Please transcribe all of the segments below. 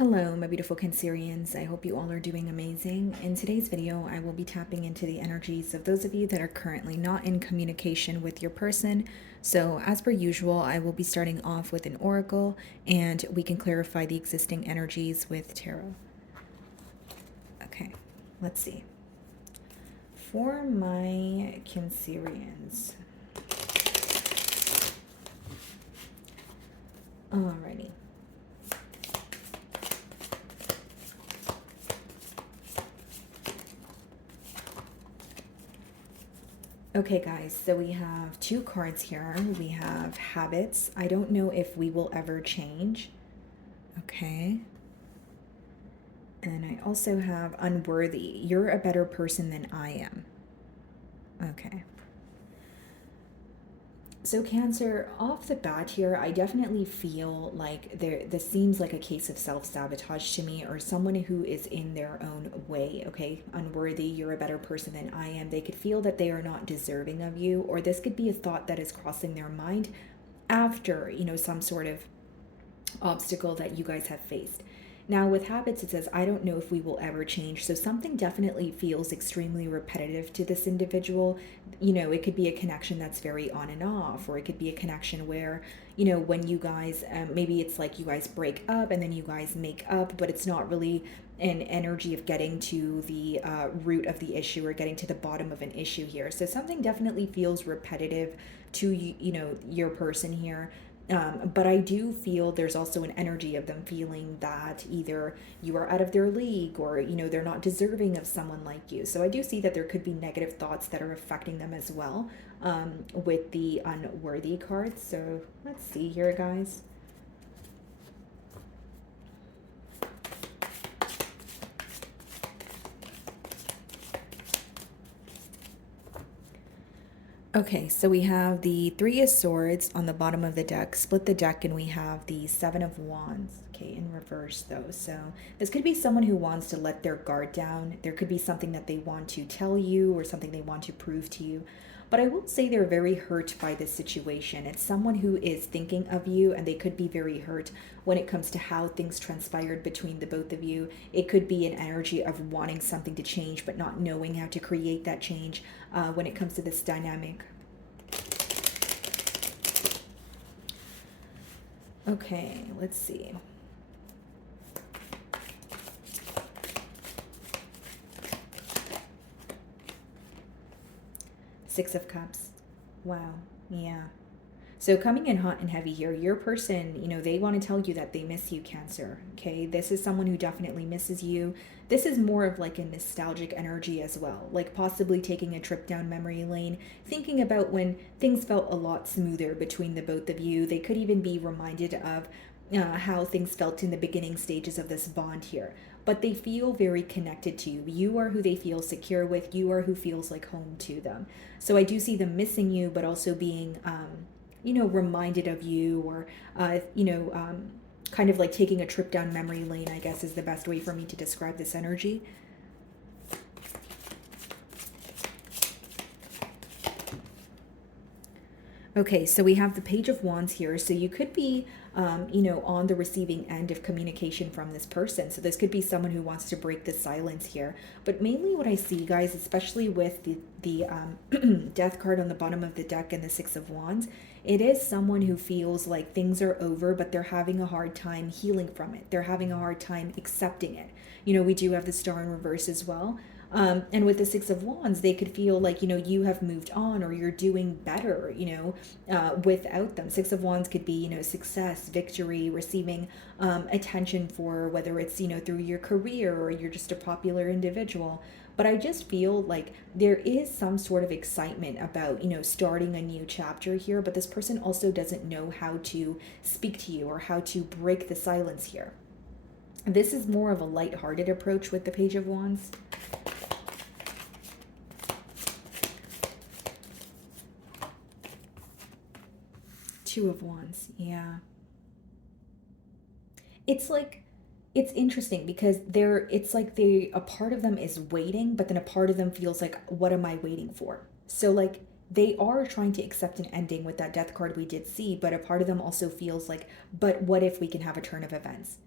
Hello, my beautiful Cancerians. I hope you all are doing amazing. In today's video, I will be tapping into the energies of those of you that are currently not in communication with your person. So, as per usual, I will be starting off with an oracle and we can clarify the existing energies with tarot. Okay, let's see. For my Cancerians. Alrighty. Okay, guys, so we have two cards here. We have habits. I don't know if we will ever change. Okay. And I also have unworthy. You're a better person than I am. Okay. So Cancer, off the bat here, I definitely feel like this seems like a case of self-sabotage to me, or someone who is in their own way, okay? Unworthy, you're a better person than I am. They could feel that they are not deserving of you, or this could be a thought that is crossing their mind after, some sort of obstacle that you guys have faced. Now, with habits, it says, I don't know if we will ever change. So, something definitely feels extremely repetitive to this individual. It could be a connection that's very on and off, or it could be a connection where, when you guys, maybe it's like you guys break up and then you guys make up, but it's not really an energy of getting to the root of the issue or getting to the bottom of an issue here. So, something definitely feels repetitive to, your person here. But I do feel there's also an energy of them feeling that either you are out of their league or, they're not deserving of someone like you. So I do see that there could be negative thoughts that are affecting them as well with the unworthy cards. So let's see here, guys. Okay, so we have the Three of Swords on the bottom of the deck. Split the deck and we have the Seven of Wands. Okay, in reverse though. So this could be someone who wants to let their guard down. There could be something that they want to tell you or something they want to prove to you. But I will say they're very hurt by this situation. It's someone who is thinking of you and they could be very hurt when it comes to how things transpired between the both of you. It could be an energy of wanting something to change but not knowing how to create that change when it comes to this dynamic. Okay, let's see. Six of Cups. Wow. Yeah. So coming in hot and heavy here, your person, they want to tell you that they miss you, Cancer. Okay. This is someone who definitely misses you. This is more of like a nostalgic energy as well, like possibly taking a trip down memory lane, thinking about when things felt a lot smoother between the both of you. They could even be reminded of how things felt in the beginning stages of this bond here. But they feel very connected to you. You are who they feel secure with. You are who feels like home to them. So I do see them missing you, but also being, reminded of you, or, kind of like taking a trip down memory lane, I guess is the best way for me to describe this energy. Okay, so we have the Page of Wands here. So you could be, on the receiving end of communication from this person. So this could be someone who wants to break the silence here. But mainly what I see, guys, especially with the Death card on the bottom of the deck and the Six of Wands, it is someone who feels like things are over, but they're having a hard time healing from it. They're having a hard time accepting it. We do have the Star in reverse as well. And with the Six of Wands, they could feel like, you have moved on or you're doing better, without them. Six of Wands could be, success, victory, receiving attention for whether it's, through your career or you're just a popular individual. But I just feel like there is some sort of excitement about, starting a new chapter here. But this person also doesn't know how to speak to you or how to break the silence here. This is more of a lighthearted approach with the Page of Wands. Two of Wands, yeah. It's interesting because it's like a part of them is waiting, but then a part of them feels like, what am I waiting for? So like they are trying to accept an ending with that Death card we did see, but a part of them also feels like, but what if we can have a turn of events?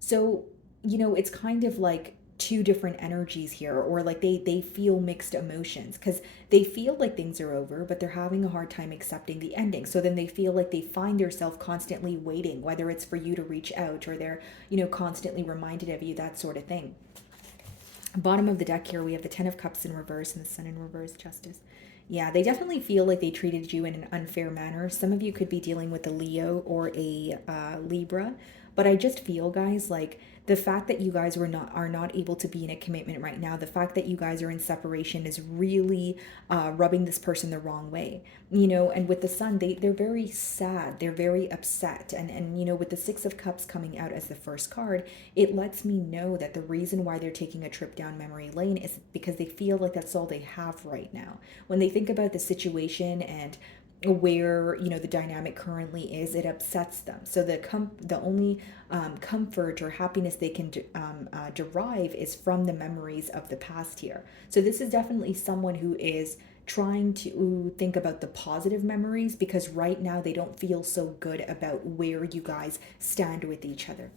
So, it's kind of like two different energies here, or like they feel mixed emotions because they feel like things are over, but they're having a hard time accepting the ending. So then they feel like they find themselves constantly waiting, whether it's for you to reach out or they're, constantly reminded of you, that sort of thing. Bottom of the deck here, we have the Ten of Cups in reverse and the Sun in reverse, Justice. Yeah, they definitely feel like they treated you in an unfair manner. Some of you could be dealing with a Leo or a Libra, but I just feel, guys, like the fact that you guys are not able to be in a commitment right now, the fact that you guys are in separation is really rubbing this person the wrong way. And with the Sun, they're very sad, they're very upset, and with the Six of Cups coming out as the first card, it lets me know that the reason why they're taking a trip down memory lane is because they feel like that's all they have right now. When they think about the situation and where the dynamic currently is, it upsets them. So the only comfort or happiness they can derive is from the memories of the past here. So this is definitely someone who is trying to think about the positive memories, because right now they don't feel so good about where you guys stand with each other.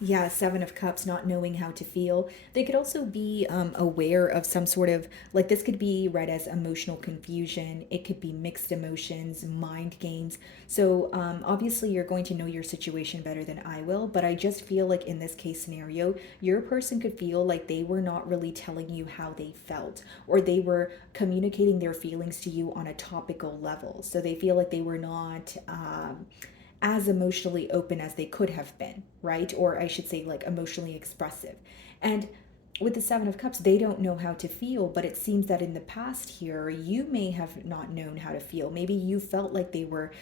Yeah, Seven of Cups, not knowing how to feel. They could also be aware of some sort of, like, this could be read as emotional confusion. It could be mixed emotions, mind games. So obviously, you're going to know your situation better than I will, but I just feel like in this case scenario, your person could feel like they were not really telling you how they felt, or they were communicating their feelings to you on a topical level. So they feel like they were not. As emotionally open as they could have been, right? Or I should say, like, emotionally expressive. And with the Seven of Cups, they don't know how to feel, but it seems that in the past here, you may have not known how to feel. Maybe you felt like they were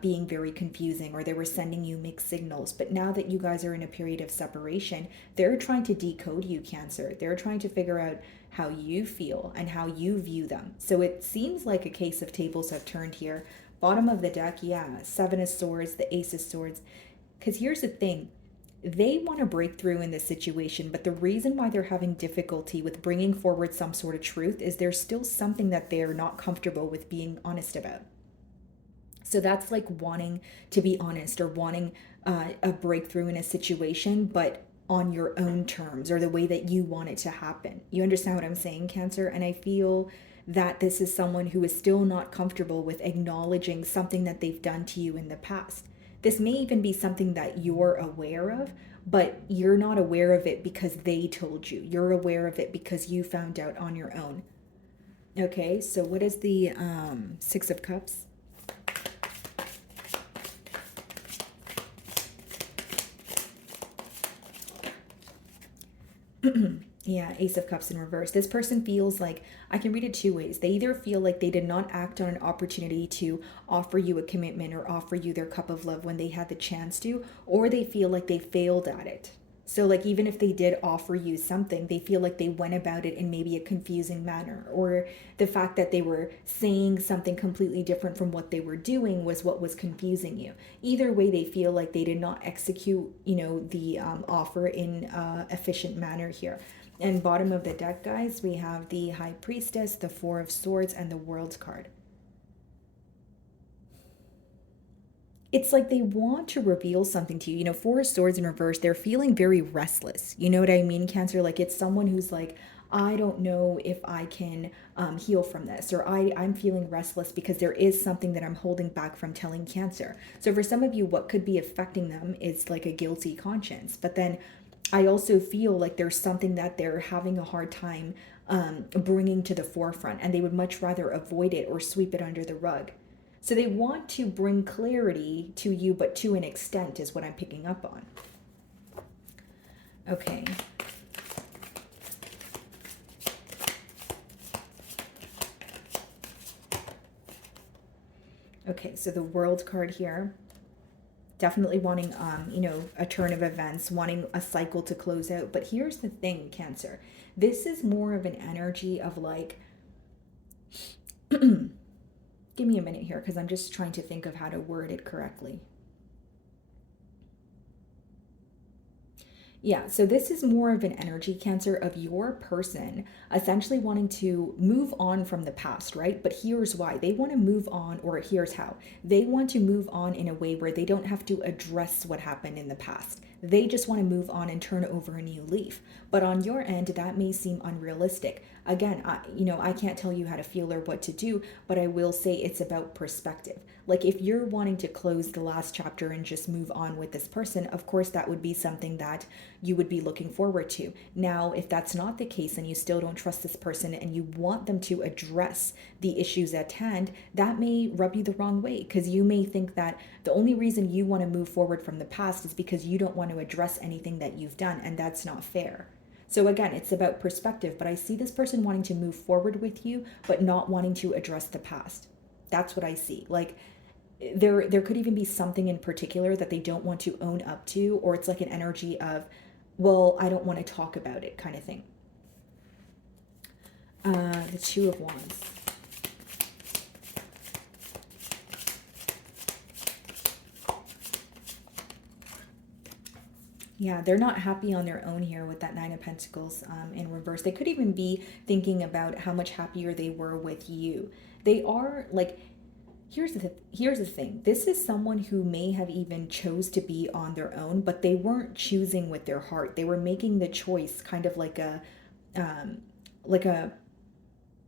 being very confusing, or they were sending you mixed signals. But now that you guys are in a period of separation, they're trying to decode you, Cancer. They're trying to figure out how you feel and how you view them. So it seems like a case of tables have turned here. Bottom of the deck, yeah, Seven of Swords, the Ace of Swords. Because here's the thing, they want to break through in this situation, but the reason why they're having difficulty with bringing forward some sort of truth is there's still something that they're not comfortable with being honest about. So that's like wanting to be honest, or wanting a breakthrough in a situation, but on your own terms, or the way that you want it to happen. You understand what I'm saying, Cancer? And I feel that this is someone who is still not comfortable with acknowledging something that they've done to you in the past. This may even be something that you're aware of, but you're not aware of it because they told you. You're aware of it because you found out on your own. Okay, so what is the Six of Cups? Yeah, Ace of Cups in reverse. This person feels like, I can read it two ways. They either feel like they did not act on an opportunity to offer you a commitment or offer you their cup of love when they had the chance to, or they feel like they failed at it. So, like, even if they did offer you something, they feel like they went about it in maybe a confusing manner, or the fact that they were saying something completely different from what they were doing was what was confusing you. Either way, they feel like they did not execute, the offer in efficient manner here. And bottom of the deck, guys, we have the High Priestess, the Four of Swords, and the World's card. It's like they want to reveal something to you. Four of Swords in reverse, they're feeling very restless. You know what I mean, Cancer? Like, it's someone who's like, I don't know if I can heal from this, or I'm feeling restless because there is something that I'm holding back from telling Cancer. So for some of you, what could be affecting them is like a guilty conscience. But then I also feel like there's something that they're having a hard time bringing to the forefront, and they would much rather avoid it or sweep it under the rug. So they want to bring clarity to you, but to an extent is what I'm picking up on. Okay. Okay, so the World card here. Definitely wanting, a turn of events, wanting a cycle to close out. But here's the thing, Cancer. This is more of an energy of like, give me a minute here because I'm just trying to think of how to word it correctly. Yeah, so this is more of an energy, Cancer, of your person essentially wanting to move on from the past, right? But here's why. They want to move on, or here's how. They want to move on in a way where they don't have to address what happened in the past. They just want to move on and turn over a new leaf. But on your end, that may seem unrealistic. Again, I can't tell you how to feel or what to do, but I will say it's about perspective. Like if you're wanting to close the last chapter and just move on with this person, of course that would be something that you would be looking forward to. Now, if that's not the case and you still don't trust this person and you want them to address the issues at hand, that may rub you the wrong way, because you may think that the only reason you want to move forward from the past is because you don't want to address anything that you've done, and that's not fair. So again, it's about perspective, but I see this person wanting to move forward with you, but not wanting to address the past. That's what I see. Like there could even be something in particular that they don't want to own up to, or it's like an energy of, well, I don't want to talk about it kind of thing. The Two of Wands. Yeah, they're not happy on their own here with that Nine of Pentacles in reverse. They could even be thinking about how much happier they were with you. They are like, here's the thing. This is someone who may have even chose to be on their own, but they weren't choosing with their heart. They were making the choice kind of um, like a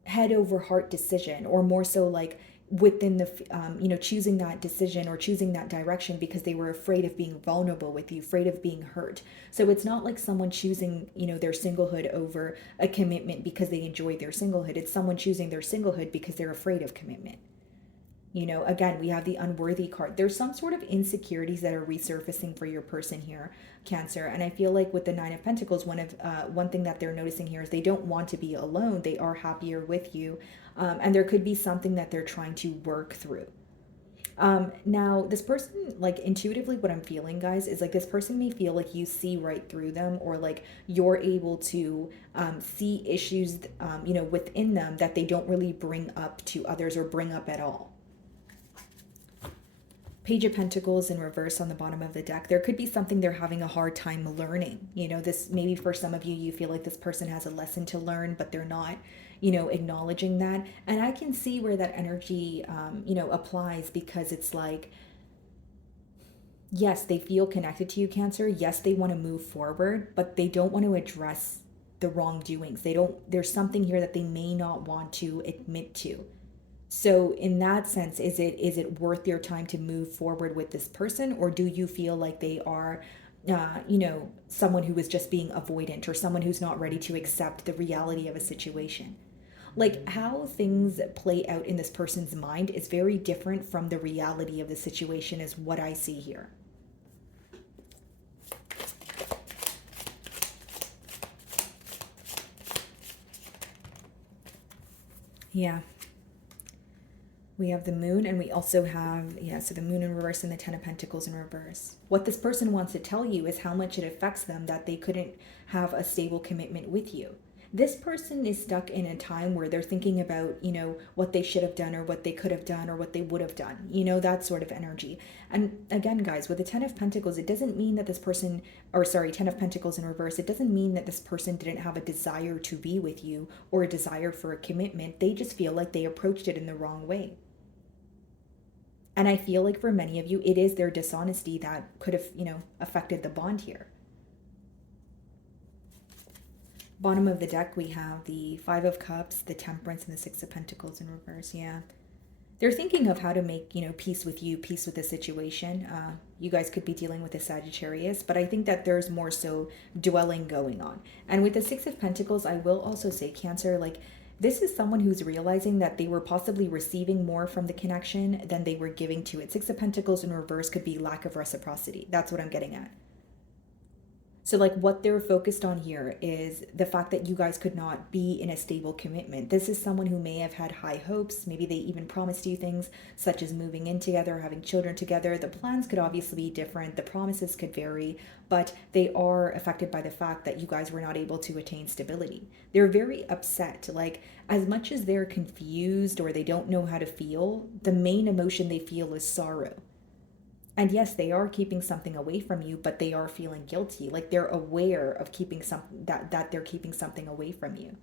head over heart decision, or more so like within the choosing that decision or choosing that direction because they were afraid of being vulnerable with you, afraid of being hurt. So it's not like someone choosing their singlehood over a commitment because they enjoy their singlehood. It's someone choosing their singlehood because they're afraid of commitment. Again, we have the unworthy card. There's some sort of insecurities that are resurfacing for your person here, Cancer. And I feel like with the Nine of Pentacles, one thing that they're noticing here is they don't want to be alone. They are happier with you. And there could be something that they're trying to work through. Now, this person, like intuitively, what I'm feeling, guys, is like this person may feel like you see right through them, or like you're able to see issues, within them that they don't really bring up to others or bring up at all. Page of Pentacles in reverse on the bottom of the deck. There could be something they're having a hard time learning. This maybe for some of you, you feel like this person has a lesson to learn, but they're not, acknowledging that. And I can see where that energy, applies, because it's like, yes, they feel connected to you, Cancer. Yes, they want to move forward, but they don't want to address the wrongdoings. There's something here that they may not want to admit to. So in that sense, is it worth your time to move forward with this person, or do you feel like they are, someone who is just being avoidant, or someone who's not ready to accept the reality of a situation? Like how things play out in this person's mind is very different from the reality of the situation, is what I see here. Yeah. We have the Moon, and we also have, so the Moon in reverse and the Ten of Pentacles in reverse. What this person wants to tell you is how much it affects them that they couldn't have a stable commitment with you. This person is stuck in a time where they're thinking about, what they should have done, or what they could have done, or what they would have done, that sort of energy. And again, guys, with the Ten of Pentacles, it doesn't mean that this person, or sorry, Ten of Pentacles in reverse, it doesn't mean that this person didn't have a desire to be with you or a desire for a commitment. They just feel like they approached it in the wrong way. And I feel like for many of you, it is their dishonesty that could have, affected the bond here. Bottom of the deck, we have the Five of Cups, the Temperance, and the Six of Pentacles in reverse. Yeah. They're thinking of how to make, peace with you, peace with the situation. You guys could be dealing with a Sagittarius, but I think that there's more so dwelling going on. And with the Six of Pentacles, I will also say, Cancer, like, this is someone who's realizing that they were possibly receiving more from the connection than they were giving to it. Six of Pentacles in reverse could be lack of reciprocity. That's what I'm getting at. So like what they're focused on here is the fact that you guys could not be in a stable commitment. This is someone who may have had high hopes. Maybe they even promised you things such as moving in together, having children together. The plans could obviously be different. The promises could vary, but they are affected by the fact that you guys were not able to attain stability. They're very upset. Like as much as they're confused or they don't know how to feel, the main emotion they feel is sorrow. And yes, they are keeping something away from you, but they are feeling guilty. Like they're aware of keeping something that they're keeping something away from you.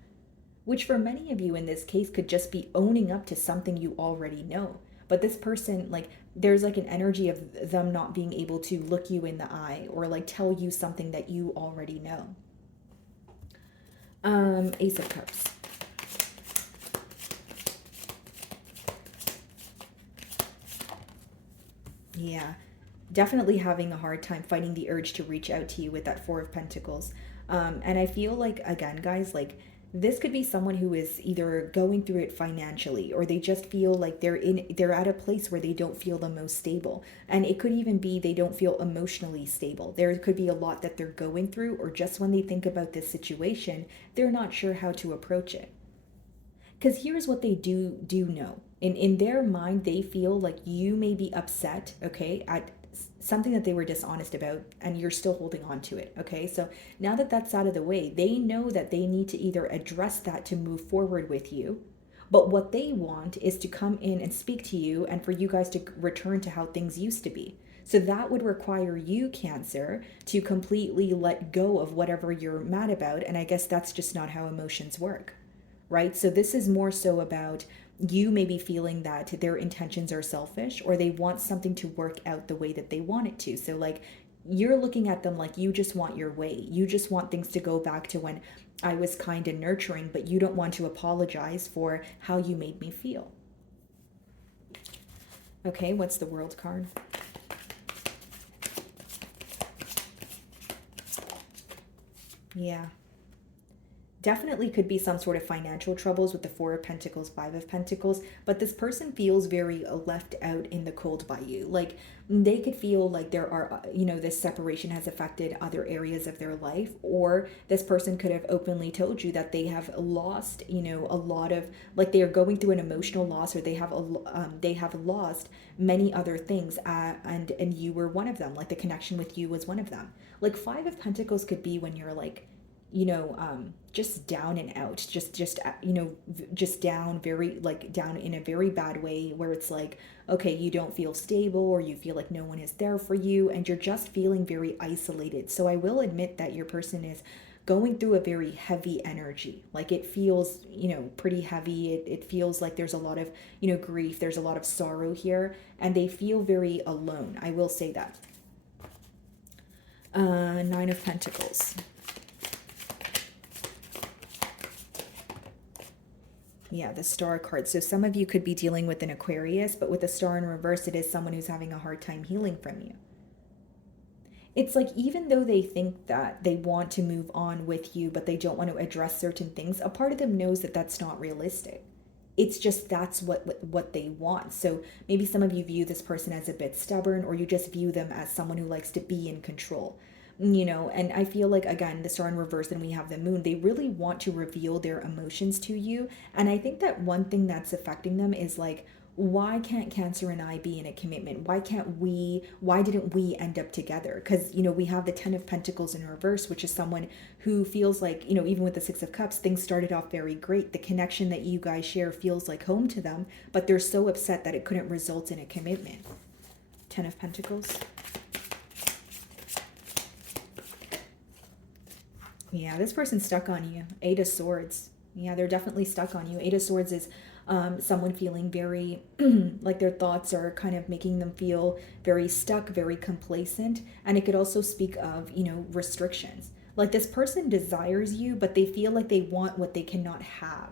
Which for many of you in this case could just be owning up to something you already know. But this person, like, there's like an energy of them not being able to look you in the eye or like tell you something that you already know. Ace of Cups. Yeah, definitely having a hard time fighting the urge to reach out to you with that Four of Pentacles. And I feel like, again, guys, like this could be someone who is either going through it financially or they just feel like they're at a place where they don't feel the most stable. And it could even be they don't feel emotionally stable. There could be a lot that they're going through, or just when they think about this situation, they're not sure how to approach it. Because here's what they do know. In their mind, they feel like you may be upset, okay, at something that they were dishonest about, and you're still holding on to it, okay? So now that that's out of the way, they know that they need to either address that to move forward with you, but what they want is to come in and speak to you and for you guys to return to how things used to be. So that would require you, Cancer, to completely let go of whatever you're mad about. And I guess that's just not how emotions work, right? So this is more so about you maybe feeling that their intentions are selfish or they want something to work out the way that they want it to. So like you're looking at them like you just want your way. You just want things to go back to when I was kind and nurturing, but you don't want to apologize for how you made me feel. Okay, what's the World card? Yeah. Definitely could be some sort of financial troubles with the Four of Pentacles, Five of Pentacles, but this person feels very left out in the cold by you. Like they could feel like there are, this separation has affected other areas of their life, or this person could have openly told you that they have lost, a lot of, like they are going through an emotional loss, or they have lost many other things, and you were one of them. Like the connection with you was one of them. Like Five of Pentacles could be when you're like, just down and out, just down, very like down in a very bad way, where it's like, okay, you don't feel stable, or you feel like no one is there for you, and you're just feeling very isolated. So I will admit that your person is going through a very heavy energy. Like it feels, pretty heavy. It feels like there's a lot of, grief, there's a lot of sorrow here, and they feel very alone. I will say that. Nine of Pentacles. Yeah, the Star card. So some of you could be dealing with an Aquarius, but with the Star in reverse, it is someone who's having a hard time healing from you. It's like even though they think that they want to move on with you, but they don't want to address certain things, a part of them knows that that's not realistic. It's just that's what they want. So maybe some of you view this person as a bit stubborn, or you just view them as someone who likes to be in control. And I feel like, again, the Star in reverse and we have the Moon, they really want to reveal their emotions to you. And I think that one thing that's affecting them is like, why can't Cancer and I be in a commitment? Why didn't we end up together? Because we have the Ten of Pentacles in reverse, which is someone who feels like, even with the Six of Cups, things started off very great. The connection that you guys share feels like home to them, but they're so upset that it couldn't result in a commitment. Ten of Pentacles. Yeah, this person's stuck on you. Eight of Swords. Yeah, they're definitely stuck on you. Eight of Swords is someone feeling very, like their thoughts are kind of making them feel very stuck, very complacent. And it could also speak of, restrictions. Like this person desires you, but they feel like they want what they cannot have.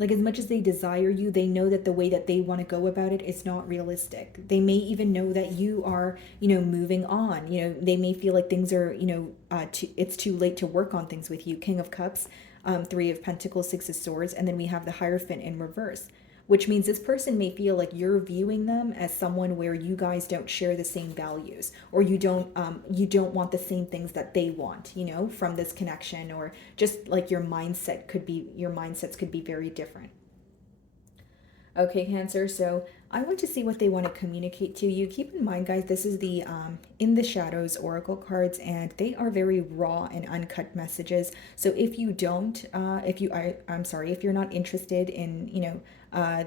Like as much as they desire you, they know that the way that they want to go about it is not realistic. They may even know that you are, moving on. They may feel like things are, it's too late to work on things with you. King of Cups, Three of Pentacles, Six of Swords, and then we have the Hierophant in reverse, which means this person may feel like you're viewing them as someone where you guys don't share the same values, or you don't want the same things that they want, from this connection, or just like your mindsets could be very different. Okay, Cancer, so I want to see what they want to communicate to you. Keep in mind, guys, this is the In the Shadows Oracle cards, and they are very raw and uncut messages. So if you don't, if you're not interested in,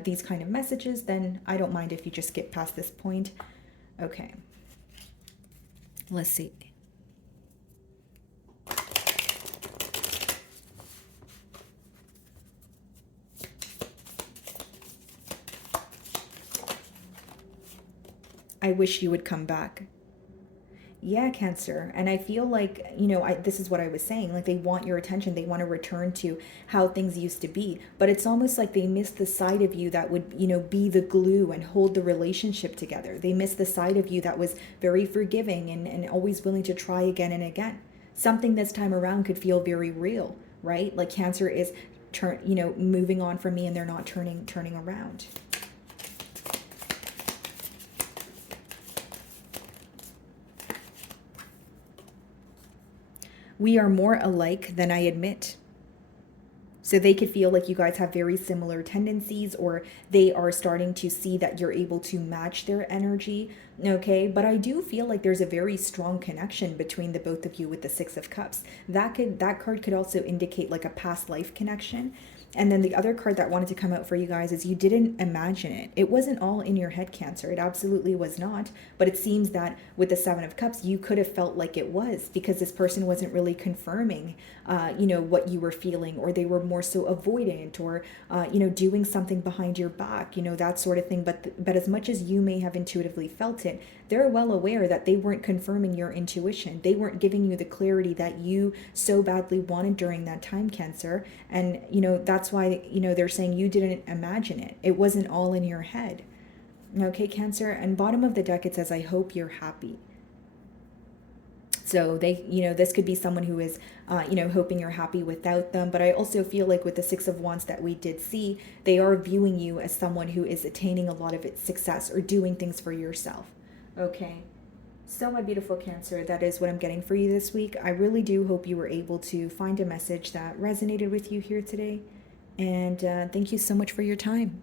these kind of messages, then I don't mind if you just skip past this point. Okay. Let's see. I wish you would come back. Yeah, Cancer. And I feel like, this is what I was saying. Like they want your attention. They want to return to how things used to be. But it's almost like they miss the side of you that would, be the glue and hold the relationship together. They miss the side of you that was very forgiving and always willing to try again and again. Something this time around could feel very real, right? Like Cancer is moving on from me and they're not turning around. We are more alike than I admit. So they could feel like you guys have very similar tendencies, or they are starting to see that you're able to match their energy. Okay. But I do feel like there's a very strong connection between the both of you with the Six of Cups. That card could also indicate like a past life connection. And then the other card that wanted to come out for you guys is you didn't imagine it. It wasn't all in your head, Cancer. It absolutely was not. But it seems that with the Seven of Cups, you could have felt like it was, because this person wasn't really confirming, what you were feeling, or they were more so avoidant, or, doing something behind your back, that sort of thing. But as much as you may have intuitively felt it, they're well aware that they weren't confirming your intuition. They weren't giving you the clarity that you so badly wanted during that time, Cancer. And, that's why, they're saying you didn't imagine it. It wasn't all in your head. Okay, Cancer. And bottom of the deck, it says, I hope you're happy. So they, this could be someone who is, hoping you're happy without them. But I also feel like with the Six of Wands that we did see, they are viewing you as someone who is attaining a lot of success or doing things for yourself. Okay. So my beautiful Cancer, that is what I'm getting for you this week. I really do hope you were able to find a message that resonated with you here today. And thank you so much for your time.